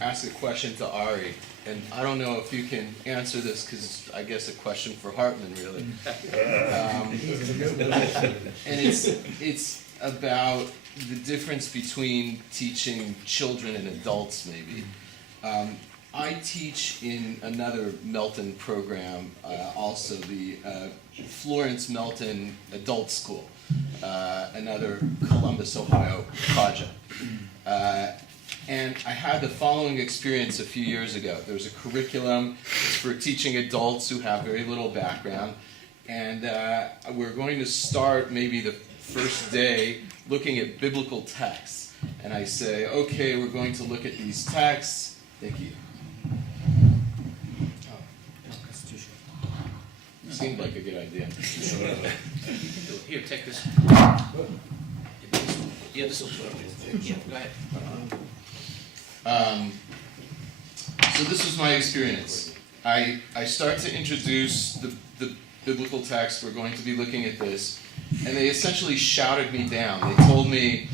ask a question to Ari, and I don't know if you can answer this because I guess a question for Hartman really. And it's about the difference between teaching children and adults maybe. I teach in another Melton program, also the Florence Melton Adult School, another Columbus, Ohio project. And I had the following experience a few years ago. There's a curriculum for teaching adults who have very little background, and we're going to start maybe the first day looking at biblical texts. And I say, okay, we're going to look at these texts. Thank you. Seemed like a good idea. You can do it. Here, take this. Yeah, this will put it. Yeah, go ahead. So this was my experience. I start to introduce the biblical text. We're going to be looking at this. And they essentially shouted me down. They told me,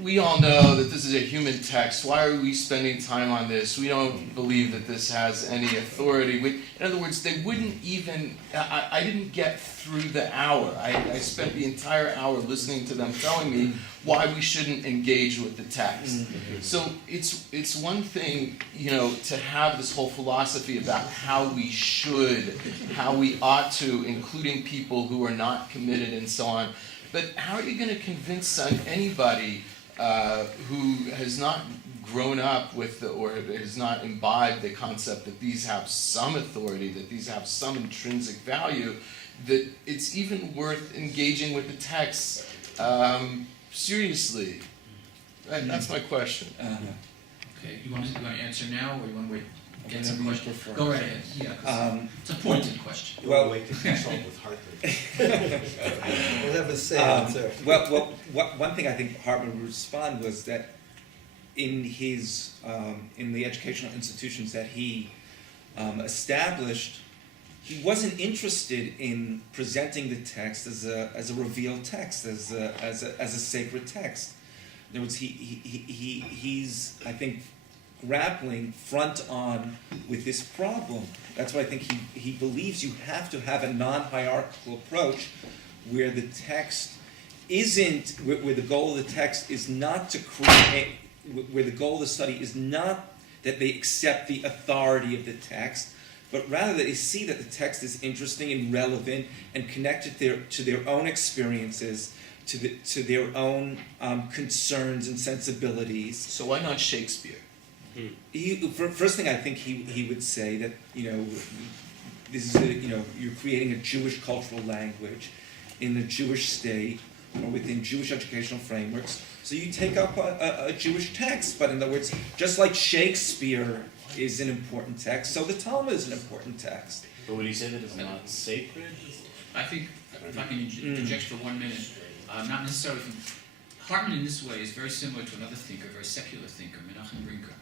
we all know that this is a human text. Why are we spending time on this? We don't believe that this has any authority. In other words, they wouldn't even, I didn't get through the hour. I spent the entire hour listening to them telling me why we shouldn't engage with the text. So it's one thing, to have this whole philosophy about how we should, how we ought to, including people who are not committed and so on. But how are you going to convince anybody who has not grown up with or has not imbibed the concept that these have some authority, that these have some intrinsic value, that it's even worth engaging with the text seriously? Right, that's my question. Okay, you want to answer now, or you want to wait? Get some questions. Go right ahead. Yeah, it's a pointed question. Well, wait to consult with Hartman. We'll have a say answer. Well, one thing I think Hartman would respond was that in his in the educational institutions that he established, he wasn't interested in presenting the text as a revealed text, as a sacred text. In other words, he's I think grappling front on with this problem. That's why I think he believes you have to have a non-hierarchical approach where the text isn't, where the goal of the text is not to create, where the goal of the study is not that they accept the authority of the text, but rather that they see that the text is interesting and relevant and connected to their own experiences, to their own concerns and sensibilities. So why not Shakespeare? First thing I think he would say that this is you're creating a Jewish cultural language in the Jewish state or within Jewish educational frameworks. So you take up a Jewish text, but in other words, just like Shakespeare is an important text, so the Talmud is an important text. But would he say that it's not sacred? I think, if I can interject for 1 minute, not necessarily from Hartman in this way is very similar to another thinker, a very secular thinker, Menachem Brinker,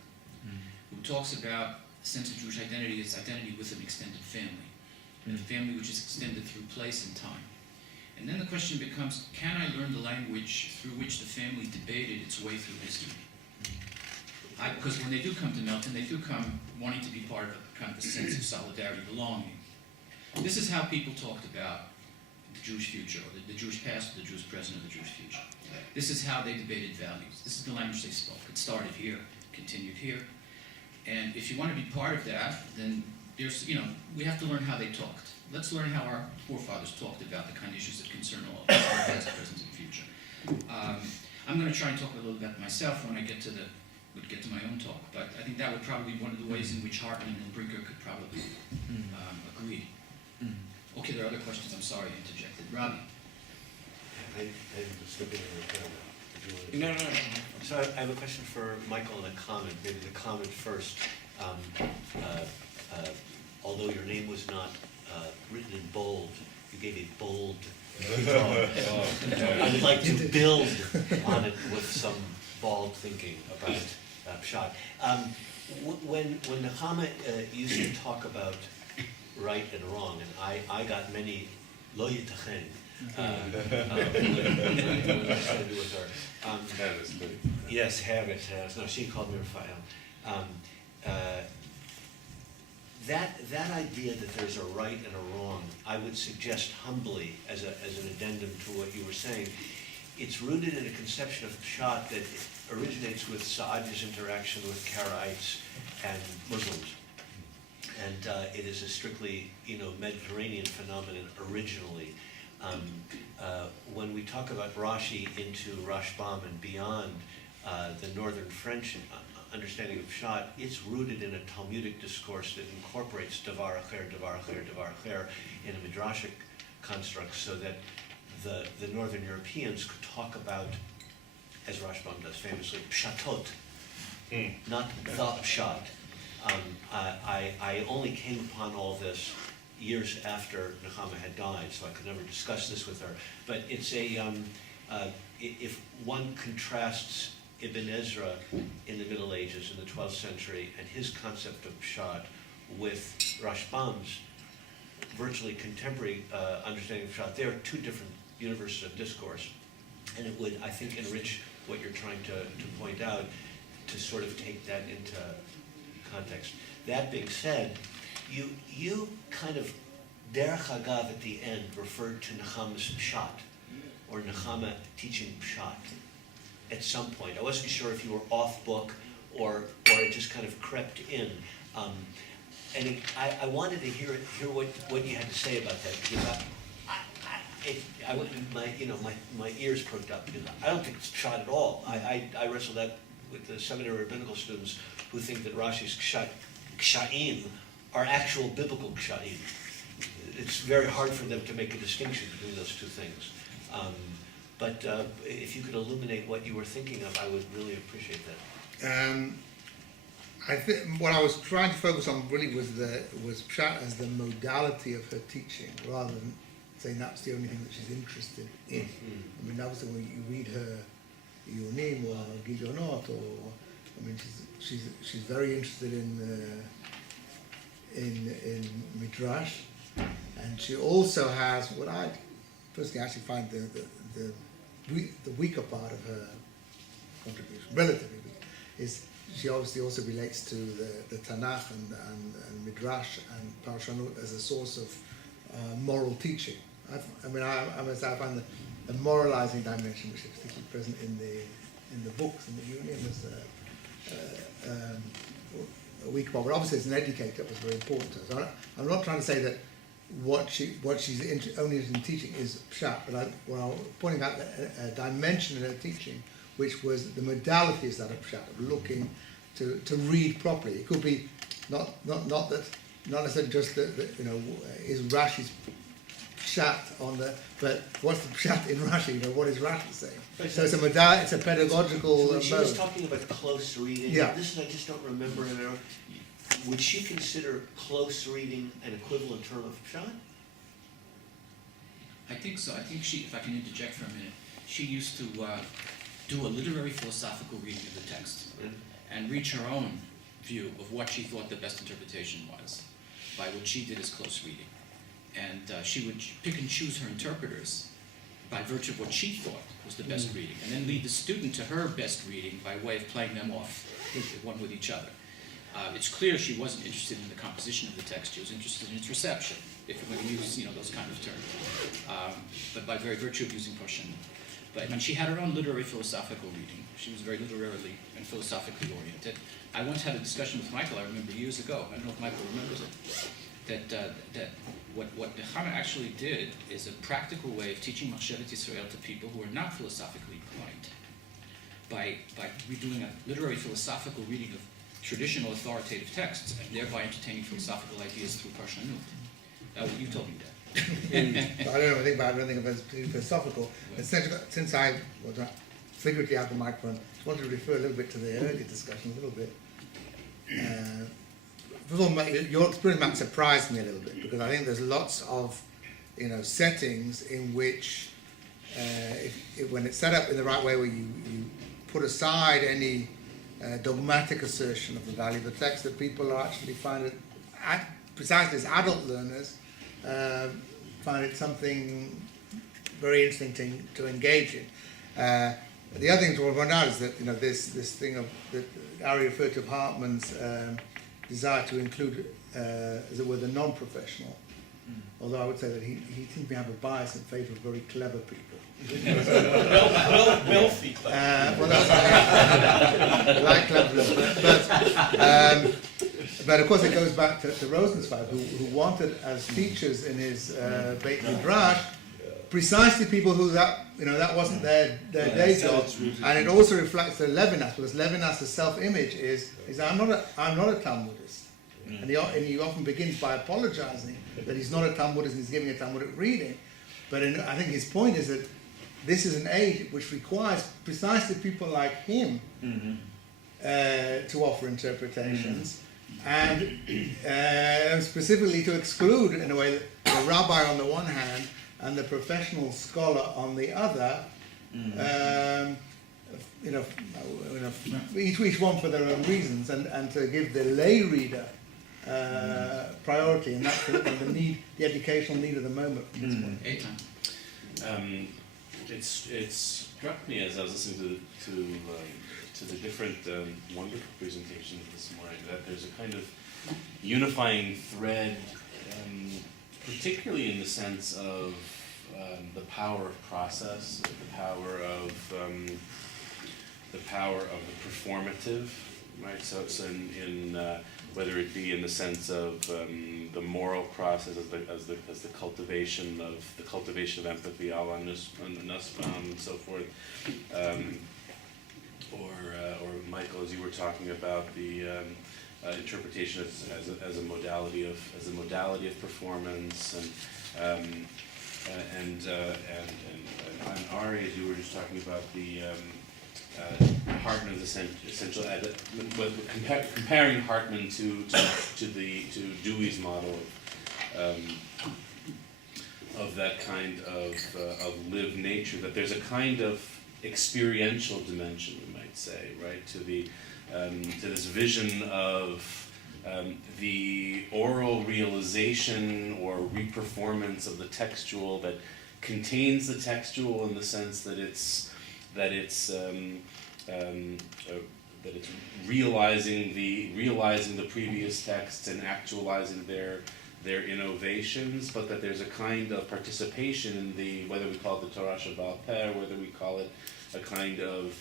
who talks about the sense of Jewish identity as identity with an extended family, a family which is extended through place and time. And then the question becomes, can I learn the language through which the family debated its way through history? Because when they do come to Melton, they do come wanting to be part of a kind of a sense of solidarity, belonging. This is how people talked about the Jewish future, or the Jewish past, or the Jewish present, or the Jewish future. This is how they debated values. This is the language they spoke. It started here, continued here. And if you want to be part of that, then there's, we have to learn how they talked. Let's learn how our forefathers talked about the kind of issues that concern all of us, past, present, and future. I'm going to try and talk a little bit myself when I get to my own talk, but I think that would probably be one of the ways in which Hartman and Brinker could probably agree. Okay, there are other questions. I'm sorry I interjected. Robbie. I was skipping over No. So I have a question for Michael and a comment. Maybe the comment first. Although your name was not written in bold, you gave a bold talk. I would like to build on it with some bold thinking about Pshat. When Nechama used to talk about right and wrong, and I got many lo yitachen, What I said with her. That is good. Yes, Harris. No, she called me Raphael. That idea that there's a right and a wrong, I would suggest humbly, as an addendum to what you were saying, it's rooted in a conception of Pshat that originates with Saadia's interaction with Karaites and Muslims. And it is a strictly, Mediterranean phenomenon originally. When we talk about Rashi into Rashbam and beyond the northern French understanding of Pshat, it's rooted in a Talmudic discourse that incorporates Davar Acher in a Midrashic construct so that the northern Europeans could talk about, as Rashbam does famously, Pshatot, not the Pshat. I only came upon all this years after Nechama had died, so I could never discuss this with her. But it's if one contrasts Ibn Ezra in the Middle Ages, in the 12th century, and his concept of Pshat with Rashbam's virtually contemporary understanding of Pshat, there are two different universes of discourse. And it would, I think, enrich what you're trying to point out to sort of take that into context. That being said, you kind of, derech hagav at the end, referred to Nechama's Pshat, or Nechama teaching Pshat at some point. I wasn't sure if you were off book or it just kind of crept in. And I wanted to hear what you had to say about that, because my ears perked up, because I don't think it's Pshat at all. I wrestle that with the seminary rabbinical students who think that Rashi's Kshaim are actual biblical Kshaim. It's very hard for them to make a distinction between those two things. But if you could illuminate what you were thinking of, I would really appreciate that. I think what I was trying to focus on really was Pshat as the modality of her teaching, rather than saying that's the only thing that she's interested in. I mean, obviously when you read her Yonim or Gidonot, she's very interested in Midrash, and she also has what I personally actually find the weaker part of her contribution, relatively weak, is she obviously also relates to the Tanakh and Midrash and Parshanut as a source of moral teaching. I find the moralizing dimension, which is particularly present in the books and the Union, as a weak part. But obviously, as an educator, it was very important to her. So I'm not trying to say that what she's only interested in teaching is Pshat, but I'm pointing out a dimension in her teaching, which was the modalities that are Pshat, of looking to read properly. It could be not necessarily just is Rashi's Pshat but what's the Pshat in Rashi? What is Rashi saying? Right, so it's a modality, it's a pedagogical when she was mode. talking about close reading, Yeah. this I just don't remember. Would she consider close reading an equivalent term of Pshat? I think so. I think she, if I can interject for a minute, she used to do a literary philosophical reading of the text and reach her own view of what she thought the best interpretation was by what she did as close reading. And she would pick and choose her interpreters by virtue of what she thought was the best reading, and then lead the student to her best reading by way of playing them off, one with each other. It's clear she wasn't interested in the composition of the text. She was interested in its reception, if we're going to use those kind of terms, but by very virtue of using Parshanut. But when she had her own literary philosophical reading, she was very literarily and philosophically oriented. I once had a discussion with Michael, I remember years ago, I don't know if Michael remembers it, that what Nechama actually did is a practical way of teaching Machshavet Yisrael to people who are not philosophically inclined, by redoing a literary philosophical reading of traditional authoritative texts, and thereby entertaining philosophical ideas through Parshanut. You told me that. I don't know anything about it, I don't think of it as particularly philosophical. But since I was figuratively out the microphone, I just wanted to refer a little bit to the earlier discussion, a little bit. First of all, your experience might surprise me a little bit, because I think there's lots of settings in which, when it's set up in the right way, where you put aside any dogmatic assertion of the value of the text, that people are actually find it, precisely as adult learners, find it something very interesting to engage in. The other thing to point out is that this thing of that Ari referred to Hartman's desire to include, as it were, the non-professional. Although I would say that he seems to have a bias in favour of very clever people. Wealthy. Well, that's like cleverness, but of course it goes back to Rosenzweig, who wanted as teachers in his Beit Midrash precisely people who that wasn't their day job, and it also reflects the Levinas, because Levinas' self-image is I'm not a Talmudist, and he often begins by apologizing that he's not a Talmudist and he's giving a Talmudic reading, but I think his point is that this is an age which requires precisely people like him to offer interpretations, and specifically to exclude, in a way, the rabbi on the one hand and the professional scholar on the other, each one for their own reasons, and to give the lay reader priority, and that's the educational need of the moment from this point. It struck me as I was listening to the different wonderful presentations this morning that there's a kind of unifying thread, particularly in the sense of the power of process, the power of the performative, right? So in whether it be in the sense of the moral process as the cultivation of empathy, Allah Nusbam, and so forth, or Michael, as you were talking about the interpretation as a modality of performance, and Ari, as you were just talking about the Hartman's essential, comparing Hartman to Dewey's model of that kind of lived nature, that there's a kind of experiential dimension, we might say, right, to this vision of the oral realization or reperformance of the textual that contains the textual in the sense that it's realizing the previous texts and actualizing their innovations, but that there's a kind of participation in the, whether we call it the Torah Shebaal Peh, whether we call it a kind of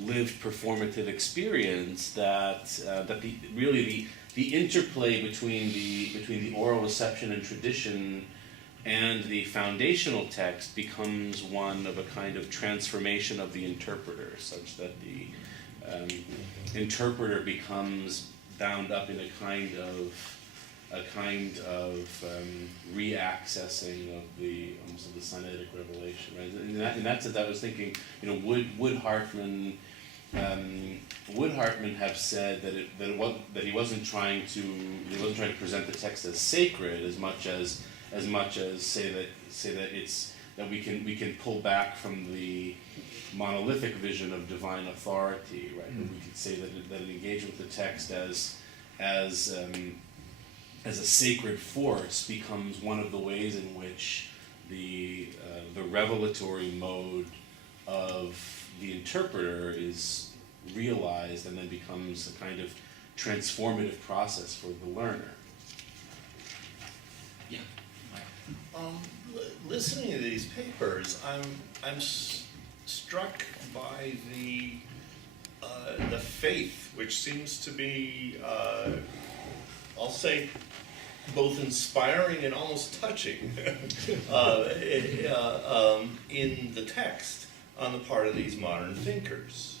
lived performative experience that the interplay between the oral reception and tradition and the foundational text becomes one of a kind of transformation of the interpreter, such that the interpreter becomes bound up in a kind of reaccessing of the Sinaitic revelation. Right? In that sense, I was thinking, would Hartman have said that he wasn't trying to present the text as sacred as much as say that we can pull back from the monolithic vision of divine authority, right? Mm-hmm. We could say that an engagement with the text as a sacred force becomes one of the ways in which the revelatory mode of the interpreter is realized and then becomes a kind of transformative process for the learner. Yeah. Listening to these papers, I'm struck by the faith, which seems to be, I'll say, both inspiring and almost touching in the text on the part of these modern thinkers.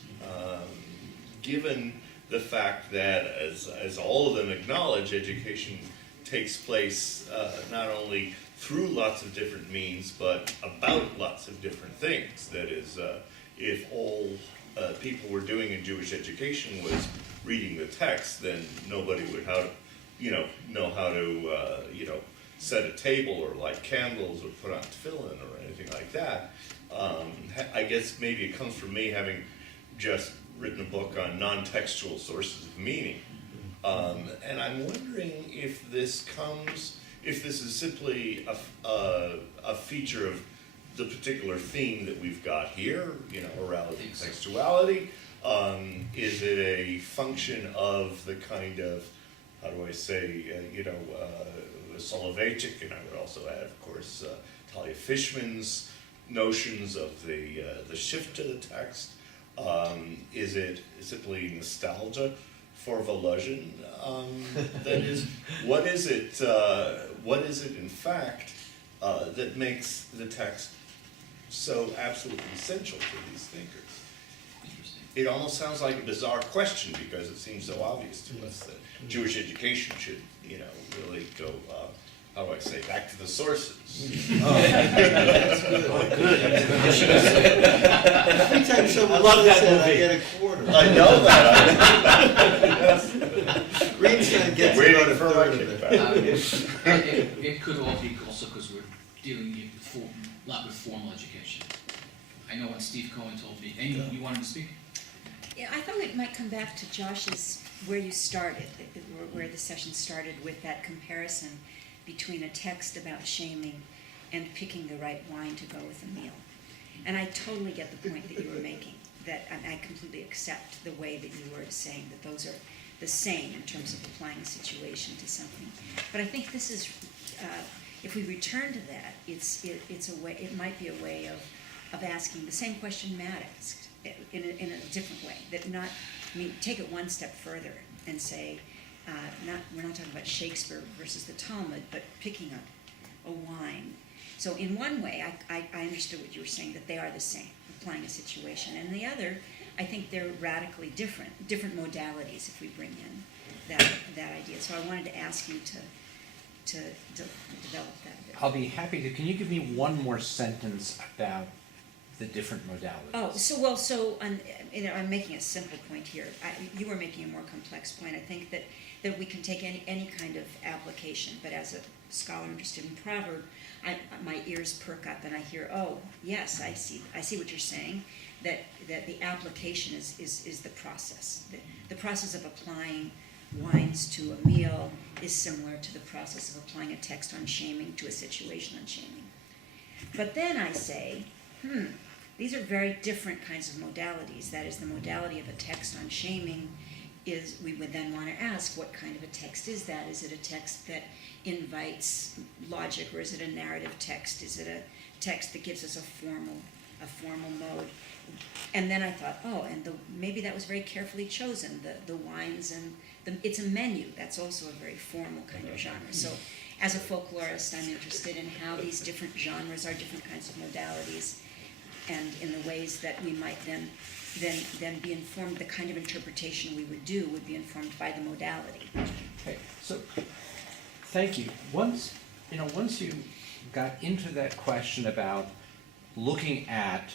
Given the fact that, as all of them acknowledge, education takes place not only through lots of different means, but about lots of different things. That is, if all people were doing in Jewish education was reading the text, then nobody would know how to set a table or light candles or put on tefillin or anything like that. I guess maybe it comes from me having just written a book on non-textual sources of meaning. And I'm wondering if this comes, if this is simply a feature of the particular theme that we've got here, you know, around textuality. Is it a function of the kind of, how do I say, Soloveitchik, and I would also add, of course, Talia Fishman's notions of the shift to the text? Is it simply nostalgia for Volozhin? That is, what is it in fact that makes the text so absolutely essential to these thinkers? Interesting. It almost sounds like a bizarre question because it seems so obvious to us that Jewish education should, you know, really go, how do I say, back to the sources. Every time someone love says that that, I movie. get a quarter. I know that. Greenstein gets Waiting about a for third my of it. kickback. It could all be also because we're dealing with a lot with formal education. I know when Steve Cohen told me, Amy, you wanted to speak? Yeah, I thought it might come back to Josh's, where you started, where the session started with that comparison between a text about shaming and picking the right wine to go with a meal. And I totally get the point that you were making, that and I completely accept the way that you were saying that those are the same in terms of applying a situation to something. But I think this is, if we return to that, it's a way, it might be a way of asking the same question Matt asked in a different way. That not, I mean, take it one step further and say, we're not talking about Shakespeare versus the Talmud, but picking up a wine. So in one way, I understood what you were saying, that they are the same, applying a situation. And the other, I think they're radically different modalities if we bring in that idea. So I wanted to ask you to develop that a bit. I'll be happy to. Can you give me one more sentence about the different modalities? Oh, so I'm making a simple point here. You were making a more complex point. I think that we can take any kind of application, but as a scholar interested in proverb, my ears perk up and I hear, oh, yes, I see what you're saying, that the application is the process. The process of applying wines to a meal is similar to the process of applying a text on shaming to a situation on shaming. But then I say, these are very different kinds of modalities. That is, the modality of a text on shaming is, we would then want to ask, what kind of a text is that? Is it a text that invites logic, or is it a narrative text? Is it a text that gives us a formal mode? And then I thought, maybe that was very carefully chosen, the wines and it's a menu. That's also a very formal kind of genre. So as a folklorist, I'm interested in how these different genres are different kinds of modalities, and in the ways that we might then be informed, the kind of interpretation we would do would be informed by the modality. Okay, so thank you. Once you got into that question about looking at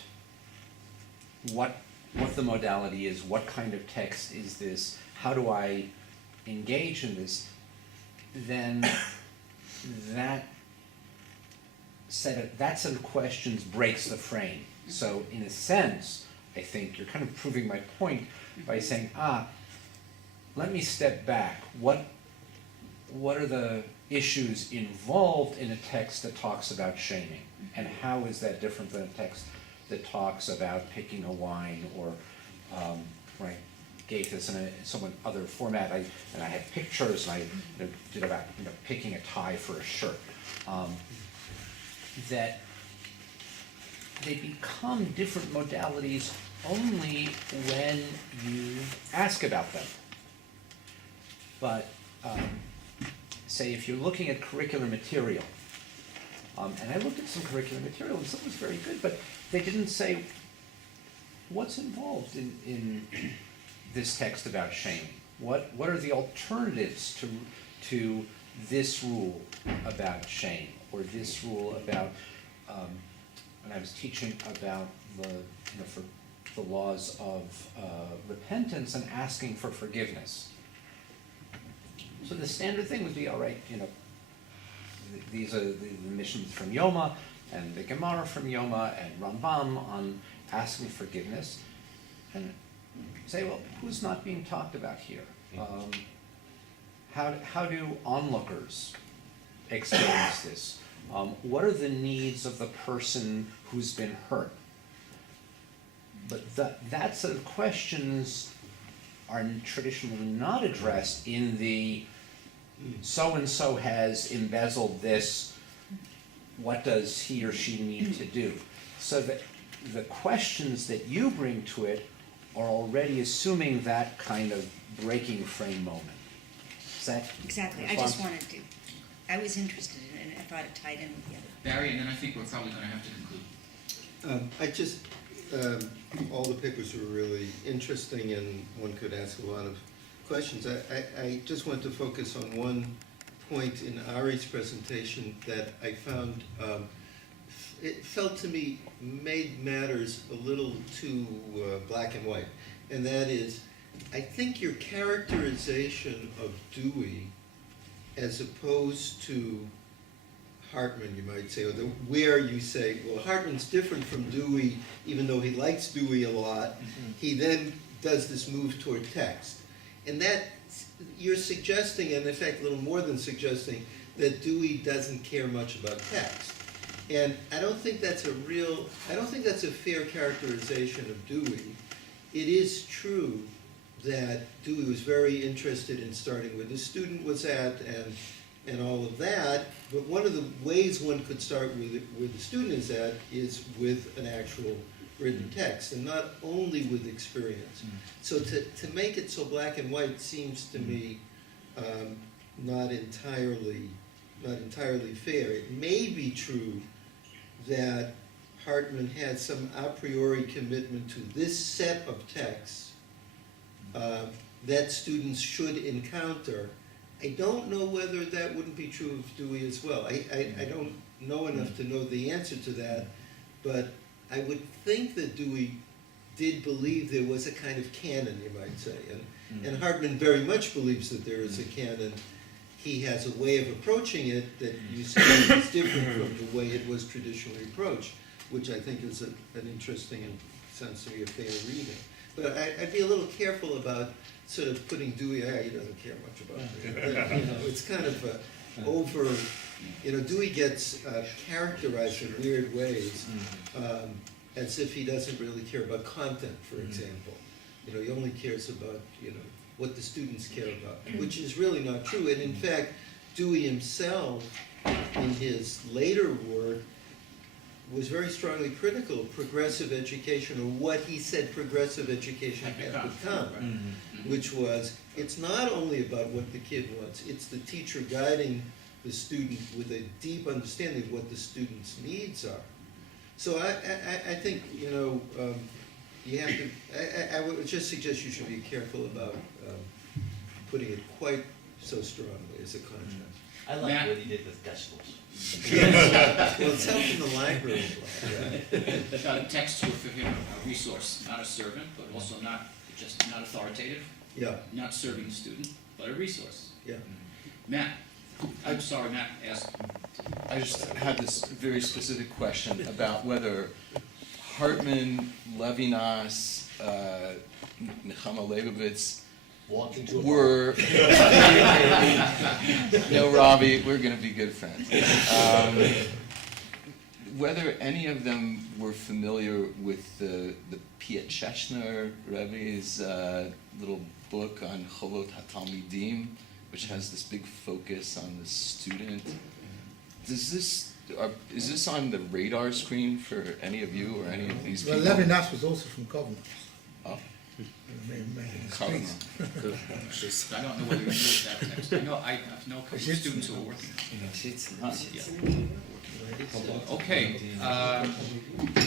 what the modality is, what kind of text is this, how do I engage in this, then that set of questions breaks the frame. So in a sense, I think you're kind of proving my point by saying, let me step back. What are the issues involved in a text that talks about shaming? And how is that different than a text that talks about picking a wine or, gave this in some other format, and I had pictures, and I did about picking a tie for a shirt. That they become different modalities only when you ask about them. But say if you're looking at curricular material, and I looked at some curricular material and some was very good, but they didn't say what's involved in this text about shaming. What are the alternatives to this rule about shame, or this rule about when I was teaching about for the laws of repentance and asking for forgiveness. So the standard thing would be, all right, these are the missions from Yoma and the Gemara from Yoma and Rambam on asking forgiveness, and say, well, who's not being talked about here? How do onlookers experienced this. What are the needs of the person who's been hurt? But that set of questions are traditionally not addressed in the so-and-so has embezzled this, what does he or she need to do? So that the questions that you bring to it are already assuming that kind of breaking frame moment. Is that Exactly, I response? just wanted to, I was interested in it, I thought it tied in with the other. Barry, and then I think we're probably gonna have to conclude. All the papers were really interesting and one could ask a lot of questions. I just want to focus on one point in Ari's presentation that I found, it felt to me made matters a little too black and white. And that is, I think your characterization of Dewey as opposed to Hartman, you might say, or where you say, well, Hartman's different from Dewey, even though he likes Dewey a lot, he then does this move toward text. And that, you're suggesting, and in fact a little more than suggesting, that Dewey doesn't care much about text. And I don't think that's a fair characterization of Dewey. It is true that Dewey was very interested in starting where the student was at and all of that, but one of the ways one could start with where the student is at is with an actual written text, and not only with experience. So to make it so black and white seems to me not entirely fair. It may be true that Hartman had some a priori commitment to this set of texts that students should encounter. I don't know whether that wouldn't be true of Dewey as well. I don't know enough to know the answer to that, but I would think that Dewey did believe there was a kind of canon, you might say, and Hartman very much believes that there is a canon. He has a way of approaching it that you say is different from the way it was traditionally approached, which I think is an interesting and sounds to me a fair reading. But I'd be a little careful about sort of putting Dewey, he doesn't care much about it. It's kind of over, Dewey gets characterized in weird ways, as if he doesn't really care about content, for example. He only cares about, what the students care about, which is really not true. And in fact, Dewey himself, in his later work, was very strongly critical of progressive education, or what he said progressive education had become, which was, it's not only about what the kid wants, it's the teacher guiding the student with a deep understanding of what the student's needs are. So I think, you have to, I would just suggest you should be careful about putting it quite so strongly as a contrast. I like Matt? what he did with decimals. Well, it's helped in the library. Textual for him, a resource, not a servant, but also not authoritative, Yeah, not serving the student, but a resource. yeah. Matt, I'm sorry, Matt asked. I just had this very specific question about whether Hartman, Levinas, Nechama Leibovitz Walking to a were no, Robbie, we're going to be good friends. Whether any of them were familiar with the Pietcheshner Rebbe's little book on Chovot HaTalmidim, which has this big focus on the student. Is this on the radar screen for any of you or any of these Well, people? Levinas was also from Covenant. Oh. Covenant. I don't know whether you use that text. I know a couple of students who are working. Okay,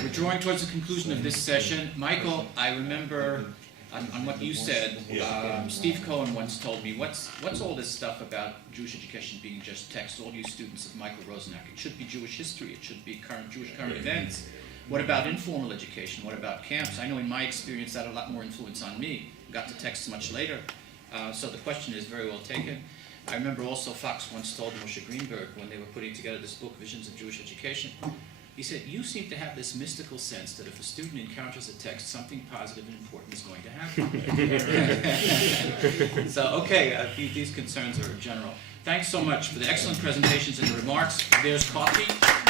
we're drawing towards the conclusion of this session. Michael, I remember on what you said, Steve Cohen once told me, what's all this stuff about Jewish education being just text? All you students of Michael Rosenack, it should be Jewish history, it should be Jewish current events. What about informal education? What about camps? I know in my experience that had a lot more influence on me. Got to text much later. So the question is very well taken. I remember also Fox once told Moshe Greenberg when they were putting together this book, Visions of Jewish Education, he said, you seem to have this mystical sense that if a student encounters a text, something positive and important is going to happen. So, okay, these concerns are general. Thanks so much for the excellent presentations and the remarks. There's coffee.